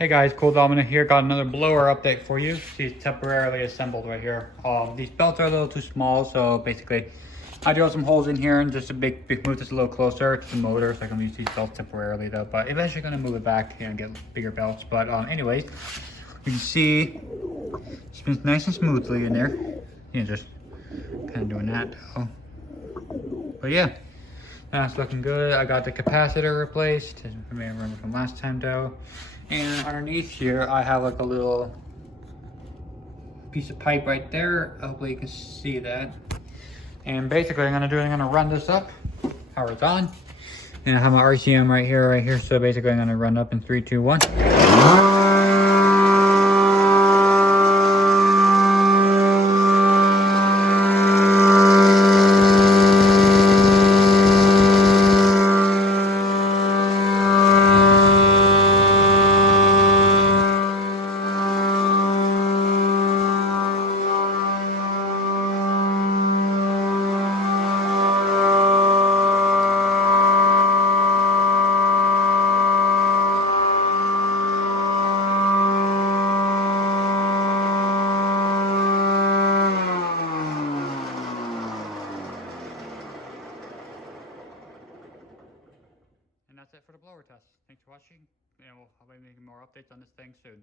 Hey guys, Cool Dominant here. Got another blower update for you. See, it's temporarily assembled right here. These belts are a little too small, so basically I drilled some holes in here and just to move this a little closer to the motor, so I can use these belts temporarily though. But eventually gonna move it back and get bigger belts. But anyways, you can see it spins nice and smoothly in there. You know, just kind of doing that though. But yeah, that's looking good. I got the capacitor replaced, as you may remember from last time though. And underneath here, I have like a little piece of pipe right there. Hopefully you can see that. And basically I'm gonna run this up, power's on. And I have my RCM right here. So basically I'm gonna run up in 3, 2, 1. And that's it for the blower test. Thanks for watching, and I'll be making more updates on this thing soon.